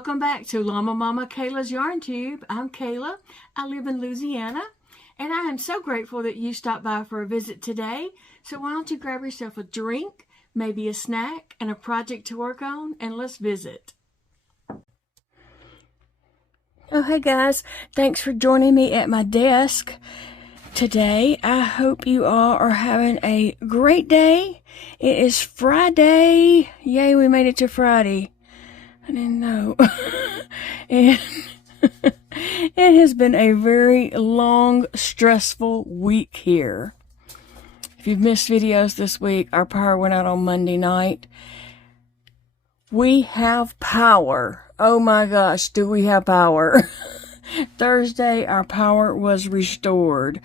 Welcome back to Llama Yarn Tube. I'm Kayla. I live in Louisiana, and I am so grateful that you stopped by for a visit today. So why don't you grab yourself a drink, maybe a snack, and a project to work on, and let's visit. Oh, hey guys. Thanks for joining me at my desk today. I hope you all are having a great day. It is Friday. Yay, we made it to Friday. I didn't know. And it has been a very long, stressful week here. If you've missed videos this week, our power went out on Monday night. We have power. Oh my gosh, do we have power? Thursday, our power was restored.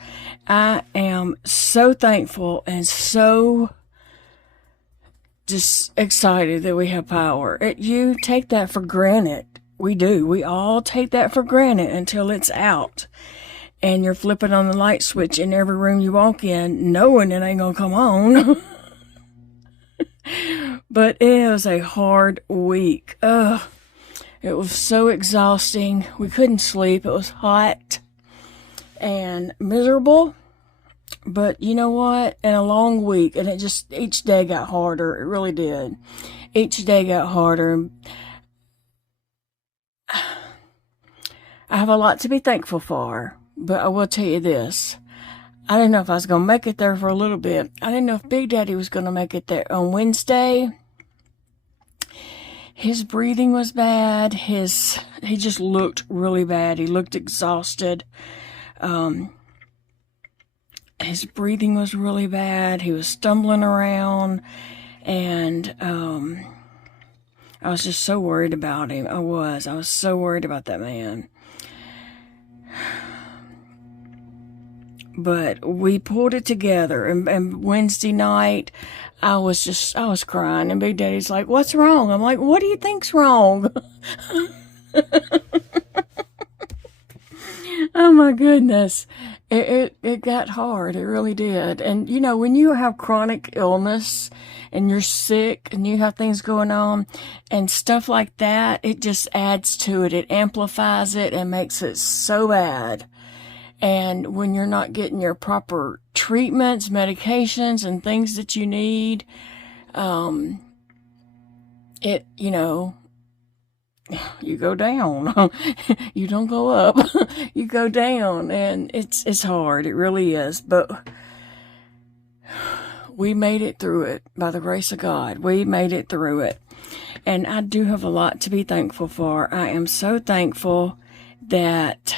I am so thankful and so just excited that we have power. You take that for granted. We do. We all take that for granted until it's out. And you're flipping on the light switch in every room you walk in, knowing it ain't gonna come on. But it was a hard week. Ugh. It was so exhausting. We couldn't sleep. It was hot and miserable. But you know what? In a long week, and each day got harder. It really did. Each day got harder. I have a lot to be thankful for, but I will tell you this. I didn't know if I was going to make it there for a little bit. I didn't know if Big Daddy was going to make it there. On Wednesday, his breathing was bad. He just looked really bad. He looked exhausted. His breathing was really bad. He was stumbling around, and I was just so worried about him. I was so worried about that man. But we pulled it together, and Wednesday night, I was crying, and Big Daddy's like, "What's wrong?" I'm like, "What do you think's wrong?" Oh my goodness. It got hard. It really did. And you know, when you have chronic illness and you're sick and you have things going on and stuff like that, it just adds to it. It amplifies it and makes it so bad. And when you're not getting your proper treatments, medications, and things that you need, you go down. You don't go up. You go down, and it's hard. It really is. But we made it through it by the grace of God. We made it through it. And I do have a lot to be thankful for. I am so thankful that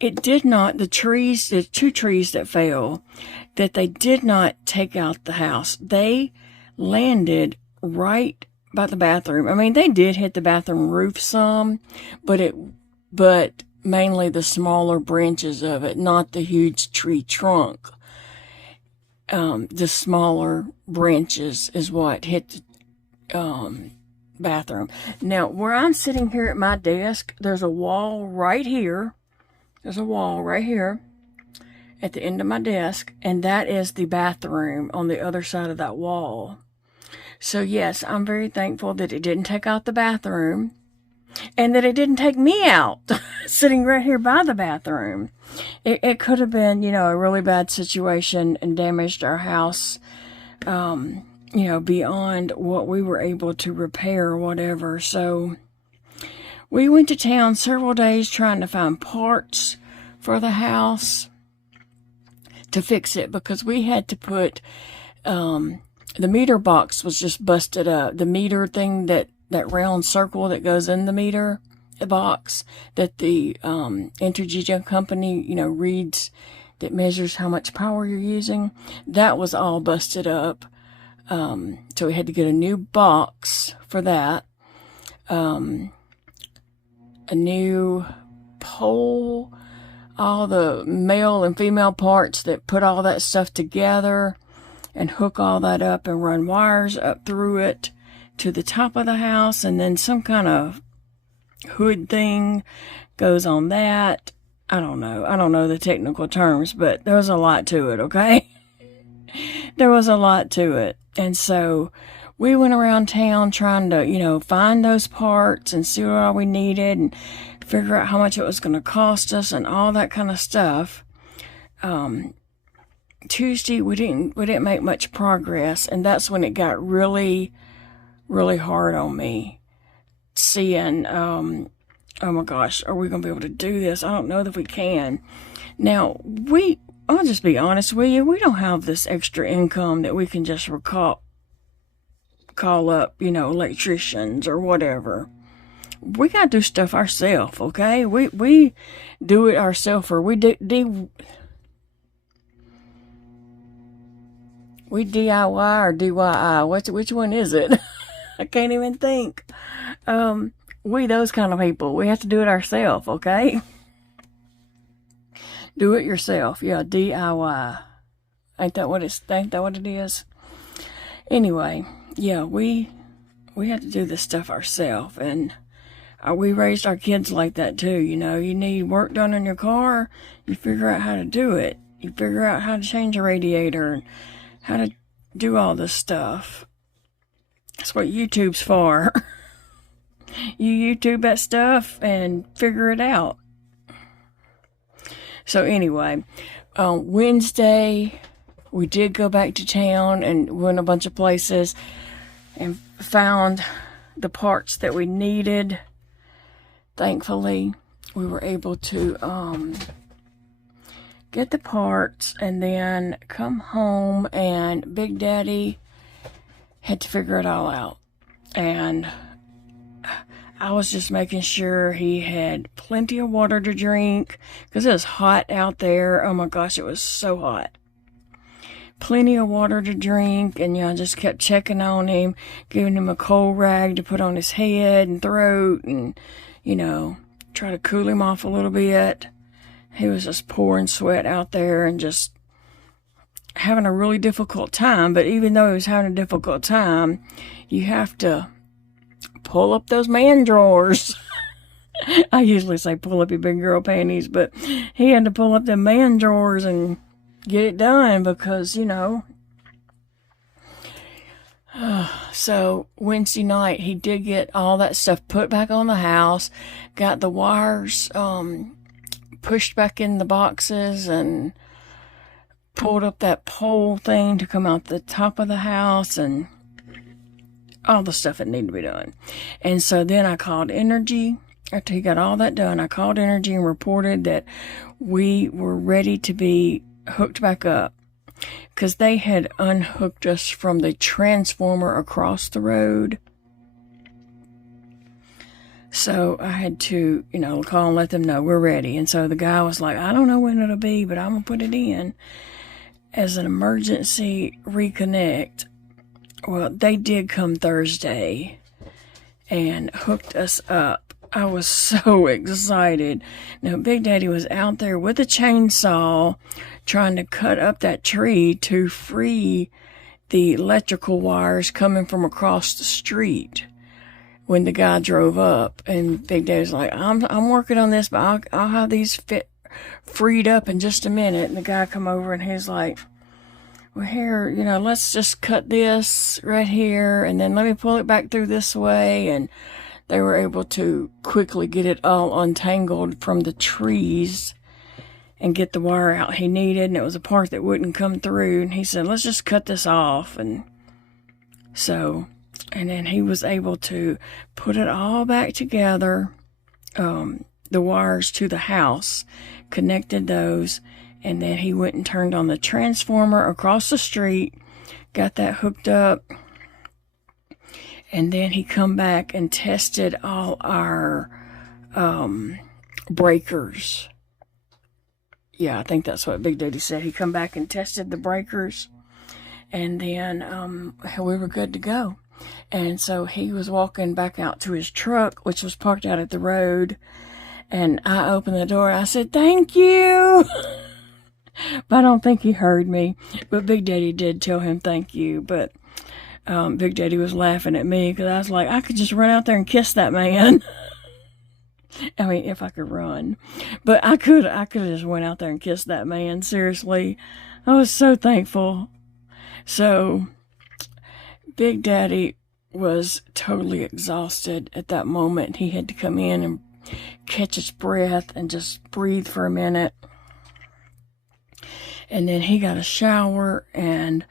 it did not, the two trees that fell, that they did not take out the house. They landed right by the bathroom. I mean, they did hit the bathroom roof some, but mainly the smaller branches of it, not the huge tree trunk. The smaller branches is what hit the bathroom. Now, where I'm sitting here at my desk, there's a wall right here. There's a wall right here at the end of my desk, and that is the bathroom on the other side of that wall. So yes, I'm very thankful that it didn't take out the bathroom and that it didn't take me out sitting right here by the bathroom. It could have been, a really bad situation and damaged our house, beyond what we were able to repair or whatever. So we went to town several days trying to find parts for the house to fix it, because we had to put, the meter box was just busted up. The meter thing, that round circle that goes in the meter box that the Entergy company, reads, that measures how much power you're using, that was all busted up. So we had to get a new box for that. A new pole, all the male and female parts that put all that stuff together, and hook all that up and run wires up through it to the top of the house, and then some kind of hood thing goes on that. I don't know the technical terms, but there was a lot to it, okay? There was a lot to it. And so we went around town trying to, you know, find those parts and see what all we needed and figure out how much it was going to cost us and all that kind of stuff. Tuesday, we didn't make much progress, and that's when it got really, really hard on me. Seeing, oh my gosh, are we going to be able to do this? I don't know if we can. Now, I'll just be honest with you, we don't have this extra income that we can just call up, you know, electricians or whatever. We got to do stuff ourselves, okay? We do it ourselves, or we DIY or DIY. Which one is it? I can't even think. We those kind of people. We have to do it ourselves, okay? Do it yourself. Yeah, DIY. Ain't that what it is? Anyway, yeah, we have to do this stuff ourselves, and we raised our kids like that too. You know, you need work done on your car, you figure out how to do it. You figure out how to change a radiator and how to do all this stuff. That's what YouTube's for. You YouTube that stuff and figure it out. So anyway, Wednesday, we did go back to town and went a bunch of places and found the parts that we needed. Thankfully, we were able to get the parts and then come home, and Big Daddy had to figure it all out. And I was just making sure he had plenty of water to drink, because it was hot out there. Oh my gosh, it was so hot. Plenty of water to drink, and, you know, I just kept checking on him, giving him a cold rag to put on his head and throat, and, you know, try to cool him off a little bit. He was just pouring sweat out there and just having a really difficult time. But even though he was having a difficult time, you have to pull up those man drawers. I usually say pull up your big girl panties, but he had to pull up them man drawers and get it done, because, you know. So Wednesday night, he did get all that stuff put back on the house, got the wires pushed back in the boxes, and pulled up that pole thing to come out the top of the house, and all the stuff that needed to be done. And so then I called Energy. After he got all that done, I called Energy and reported that we were ready to be hooked back up, because they had unhooked us from the transformer across the road. So I had to, you know, call and let them know we're ready. And so the guy was like, I don't know when it'll be, but I'm going to put it in as an emergency reconnect. Well, they did come Thursday and hooked us up. I was so excited. Now, Big Daddy was out there with a chainsaw trying to cut up that tree to free the electrical wires coming from across the street when the guy drove up. And Big Daddy's like, I'm working on this, but I'll have these freed up in just a minute. And the guy come over and he's like, well, here, you know, let's just cut this right here, and then let me pull it back through this way. And they were able to quickly get it all untangled from the trees and get the wire out he needed. And it was a part that wouldn't come through. And he said, let's just cut this off. And so, and then he was able to put it all back together, the wires to the house, connected those. And then he went and turned on the transformer across the street, got that hooked up. And then he come back and tested all our breakers. Yeah, I think that's what Big Daddy said. He come back and tested the breakers. And then we were good to go. And so he was walking back out to his truck, which was parked out at the road. And I opened the door. I said, thank you. But I don't think he heard me. But Big Daddy did tell him thank you. But Big Daddy was laughing at me because I was like, I could just run out there and kiss that man. I mean, if I could run. But I could have just went out there and kissed that man. Seriously. I was so thankful. So Big Daddy was totally exhausted at that moment. He had to come in and catch his breath and just breathe for a minute. And then he got a shower, and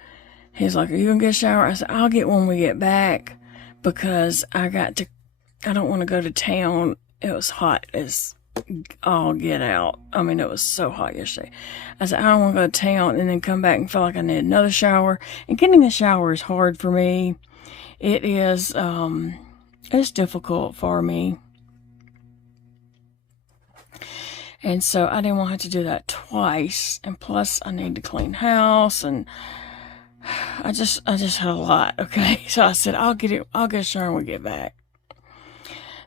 he's like, "Are you gonna get a shower?" I said, "I'll get one when we get back, because I don't want to go to town." It was hot as all get out. I mean, it was so hot yesterday. I said, "I don't want to go to town and then come back and feel like I need another shower." And getting a shower is hard for me. It is, it's difficult for me. And so I didn't want to have to do that twice. And plus I need to clean house, and I just had a lot. Okay. So I said, I'll get a shower when we get back.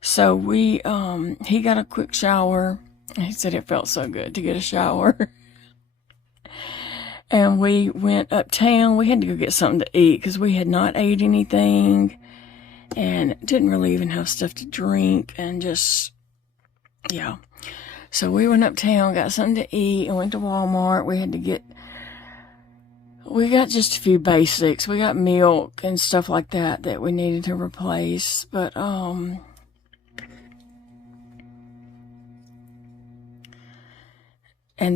So he got a quick shower. He said it felt so good to get a shower. And we went uptown. We had to go get something to eat because we had not ate anything and didn't really even have stuff to drink, and just, yeah. So we went uptown, got something to eat, and went to Walmart. We got just a few basics. We got milk and stuff like that we needed to replace. But, and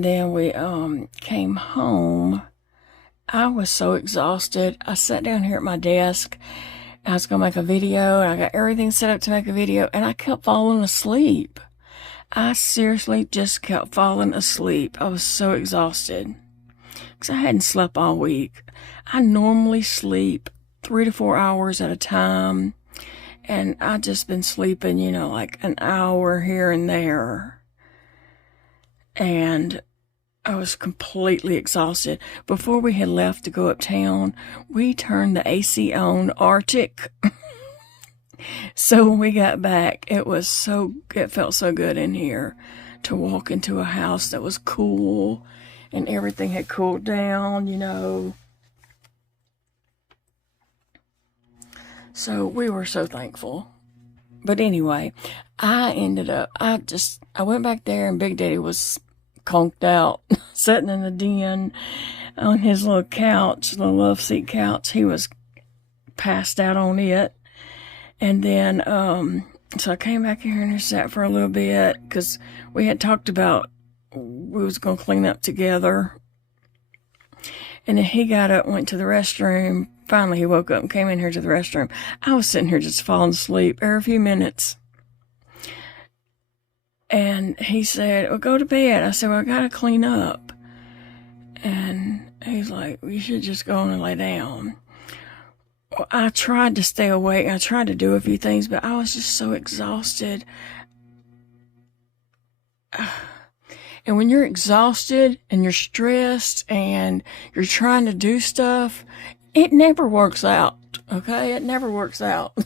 then we, came home. I was so exhausted. I sat down here at my desk. I was going to make a video, and I got everything set up to make a video, and I kept falling asleep. I seriously just kept falling asleep. I was so exhausted because I hadn't slept all week. I normally sleep 3 to 4 hours at a time, and I just been sleeping, like an hour here and there. And I was completely exhausted. Before we had left to go uptown, we turned the AC on Arctic. So when we got back, it felt so good in here to walk into a house that was cool and everything had cooled down, So we were so thankful. But anyway, I went back there, and Big Daddy was conked out, sitting in the den on his little couch, the love seat couch. He was passed out on it. And then, so I came back here and sat for a little bit because we had talked about we was going to clean up together. And then he got up, went to the restroom. Finally, he woke up and came in here to the restroom. I was sitting here just falling asleep every few minutes. And he said, "Well, go to bed." I said, "Well, I got to clean up." And he's like, "You should just go on and lay down." I tried to stay awake. I tried to do a few things, but I was just so exhausted. And when you're exhausted and you're stressed and you're trying to do stuff, it never works out. Okay? It never works out.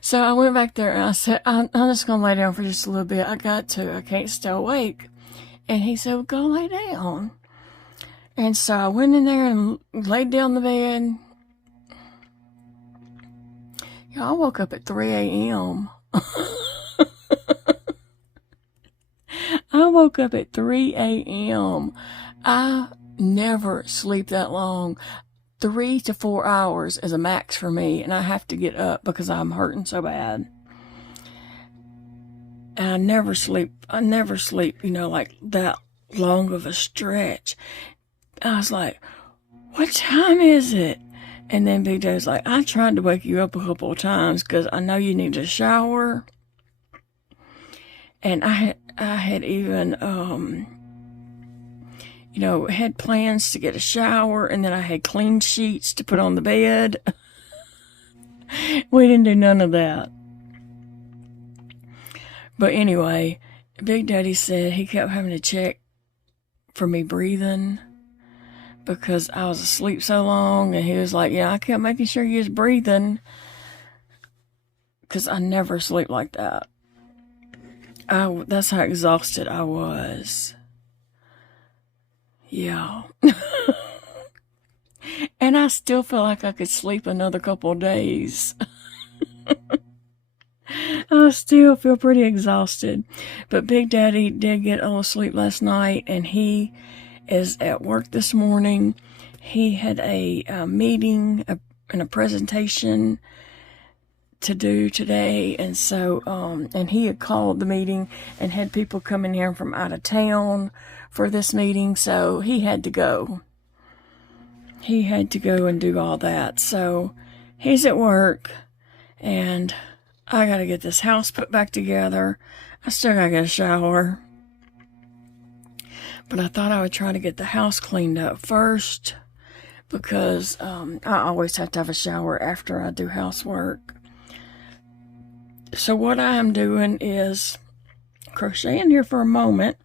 So I went back there and I said, I'm just going to lay down for just a little bit. I can't stay awake. And he said, "Well, go lay down." And so I went in there and laid down the bed. I woke up at 3 a.m. I woke up at 3 a.m. I never sleep that long. 3 to 4 hours is a max for me, and I have to get up because I'm hurting so bad. And I never sleep, like that long of a stretch. I was like, "What time is it?" And then Big Dad's like, "I tried to wake you up a couple of times because I know you need a shower." And I had even, had plans to get a shower, and then I had clean sheets to put on the bed. We didn't do none of that. But anyway, Big Daddy said he kept having to check for me breathing because I was asleep so long, and he was like, "Yeah, I kept making sure you was breathing," because I never sleep like that. That's how exhausted I was. Yeah. And I still feel like I could sleep another couple of days. I still feel pretty exhausted. But Big Daddy did get a little sleep last night, and he is at work this morning. He had a meeting, and a presentation to do today, and so and he had called the meeting and had people coming here from out of town for this meeting, so he had to go. He had to go and do all that. So he's at work, and I gotta get this house put back together. I still gotta get a shower, but I thought I would try to get the house cleaned up first, because I always have to have a shower after I do housework. So what I am doing is crocheting here for a moment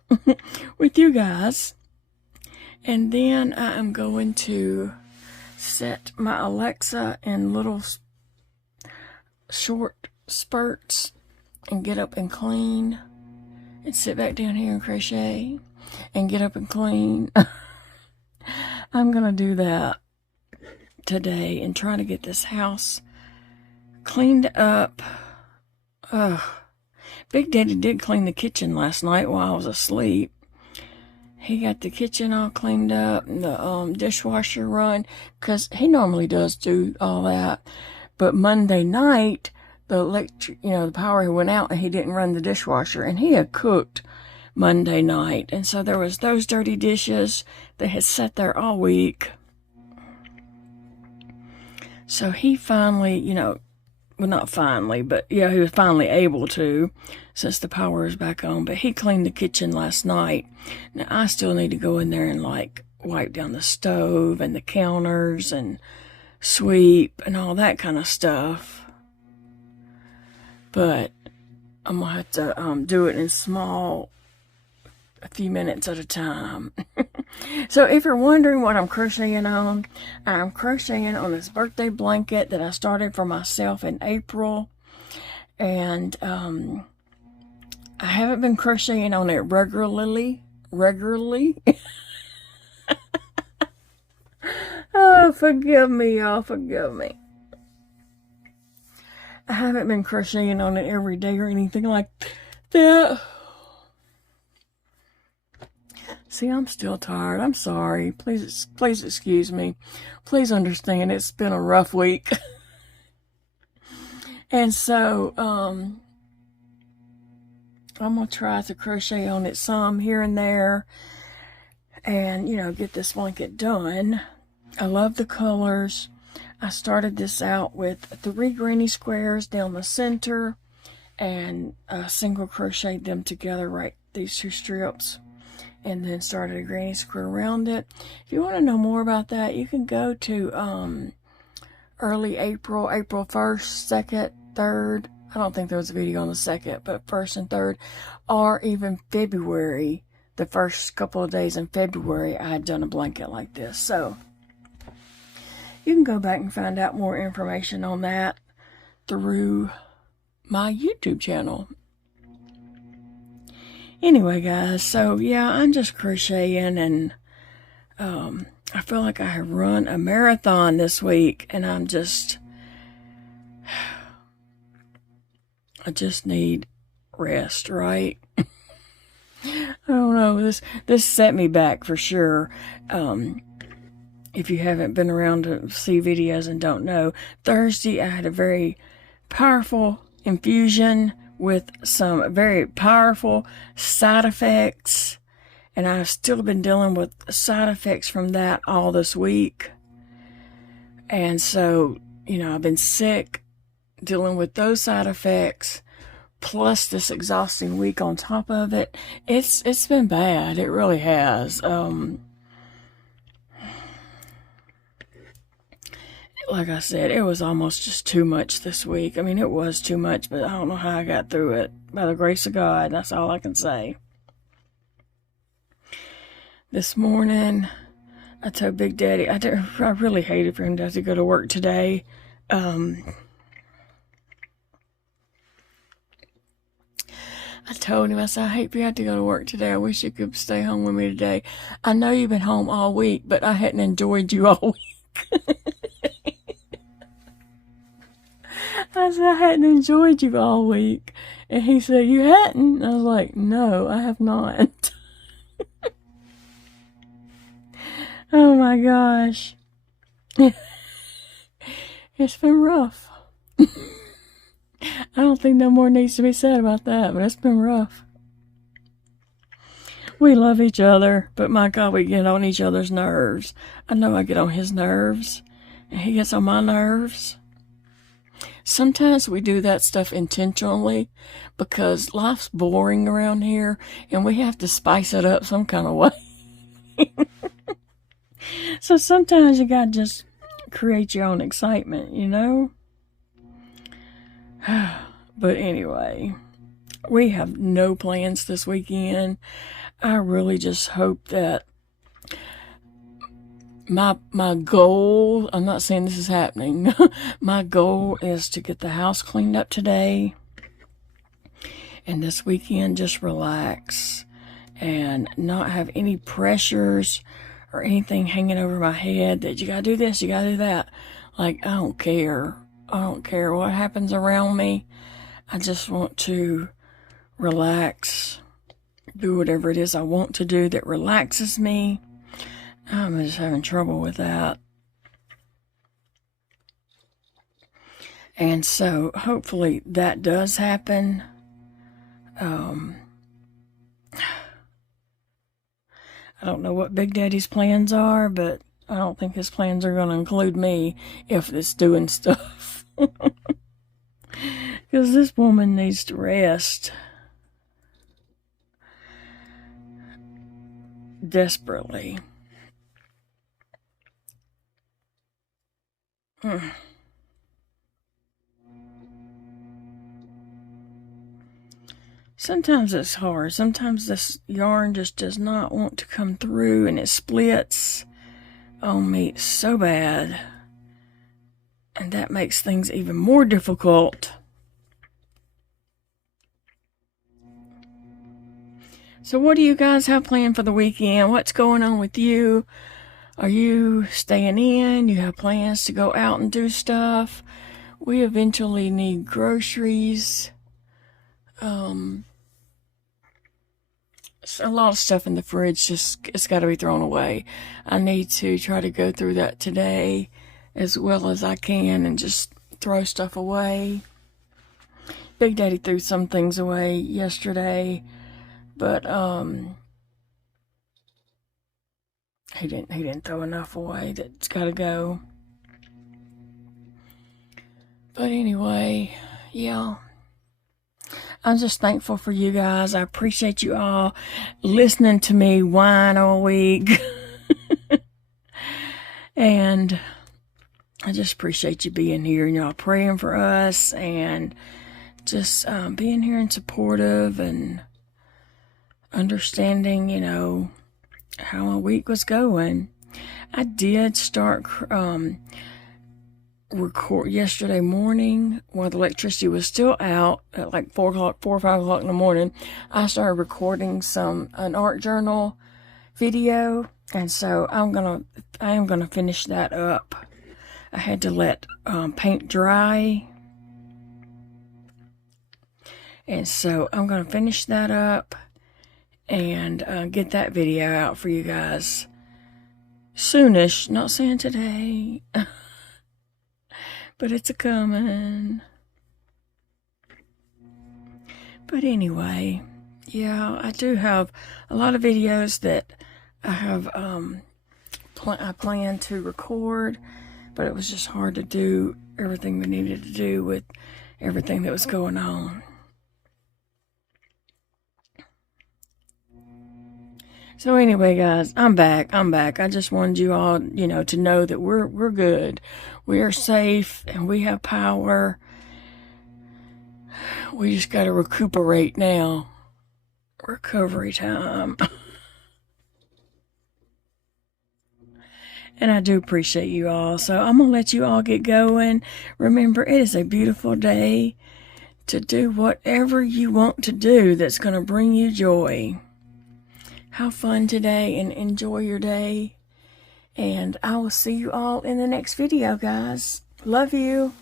with you guys, and then I am going to set my Alexa in little short spurts and get up and clean, and sit back down here and crochet and get up and clean. I'm gonna do that today and try to get this house cleaned up. Big Daddy did clean the kitchen last night while I was asleep. He got the kitchen all cleaned up and the dishwasher run, because he normally does do all that. But Monday night, the electric, the power went out and he didn't run the dishwasher, and he had cooked Monday night. And so there was those dirty dishes that had sat there all week. So he finally, well, not finally, but yeah, he was finally able to, since the power is back on. But he cleaned the kitchen last night. Now I still need to go in there and wipe down the stove and the counters and sweep and all that kind of stuff. But I'm gonna have to do it in a few minutes at a time. So if you're wondering what I'm crocheting on, I'm crocheting on this birthday blanket that I started for myself in April. And I haven't been crocheting on it regularly. Oh, forgive me, y'all, forgive me. I haven't been crocheting on it every day or anything like that. See, I'm still tired. I'm sorry. Please excuse me. Please understand, it's been a rough week. And so, I'm going to try to crochet on it some here and there and, get this blanket done. I love the colors. I started this out with 3 granny squares down the center and single crocheted them together, right, these 2 strips. And then started a granny square around it. If you want to know more about that, you can go to early April 1st, 2nd, 3rd. I don't think there was a video on the 2nd, but 1st and 3rd, or even February. The first couple of days in February, I had done a blanket like this. So you can go back and find out more information on that through my YouTube channel. Anyway, guys, so yeah, I'm just crocheting, and I feel like I have run a marathon this week, and I just need rest, right? I don't know, this set me back for sure. If you haven't been around to see videos and don't know, Thursday I had a very powerful infusion with some very powerful side effects, and I've still been dealing with side effects from that all this week. And so, I've been sick, dealing with those side effects, plus this exhausting week on top of it. It's been bad. It really has. Like I said, it was almost just too much this week. I mean, it was too much, but I don't know how I got through it. By the grace of God, that's all I can say. This morning, I told Big Daddy, I really hated for him to have to go to work today. I told him, I said, I hate for you to have to go to work today. I wish you could stay home with me today. I know you've been home all week, but I hadn't enjoyed you all week. I said, I hadn't enjoyed you all week. And he said, you hadn't? I was like, no, I have not. Oh my gosh. It's been rough. I don't think no more needs to be said about that, but it's been rough. We love each other, but my God, we get on each other's nerves. I know I get on his nerves, and he gets on my nerves. Sometimes we do that stuff intentionally because life's boring around here, and we have to spice it up some kind of way. So sometimes you gotta just create your own excitement, you know? But anyway, we have no plans this weekend. I really just hope that my goal, I'm not saying this is happening, my goal is to get the house cleaned up today, and this weekend just relax and not have any pressures or anything hanging over my head that you gotta do this, you gotta do that. Like, I don't care what happens around me. I just want to relax, do whatever it is I want to do that relaxes me. I'm just having trouble with that. And so hopefully that does happen. I don't know what Big Daddy's plans are, but I don't think his plans are going to include me if it's doing stuff. Because this woman needs to rest. Desperately. Sometimes it's hard. Sometimes this yarn just does not want to come through, and it splits on me so bad. And that makes things even more difficult. So what do you guys have planned for the weekend? What's going on with you? Are you staying in? You have plans to go out and do stuff? We eventually need groceries. A lot of stuff in the fridge, it's got to be thrown away. I need to try to go through that today as well as I can and just throw stuff away. Big Daddy threw some things away yesterday, but he didn't throw enough away that's got to go. But anyway, yeah. I'm just thankful for you guys. I appreciate you all listening to me whine all week. And I just appreciate you being here and y'all praying for us and just being here and supportive and understanding, you know, how my week was going. I did start record yesterday morning while the electricity was still out at like 4 or 5 o'clock in the morning. I started recording an art journal video, and so I am gonna finish that up. I had to let paint dry, and so I'm gonna finish that up and get that video out for you guys soonish. Not saying today. But it's a-coming. But anyway, yeah, I do have a lot of videos that I have I plan to record, but it was just hard to do everything we needed to do with everything that was going on. So anyway, guys, I'm back. I just wanted you all, you know, to know that we're good. We are safe and we have power. We just got to recuperate now. Recovery time. And I do appreciate you all. So I'm going to let you all get going. Remember, it is a beautiful day to do whatever you want to do that's going to bring you joy. Have fun today and enjoy your day. And I will see you all in the next video, guys. Love you.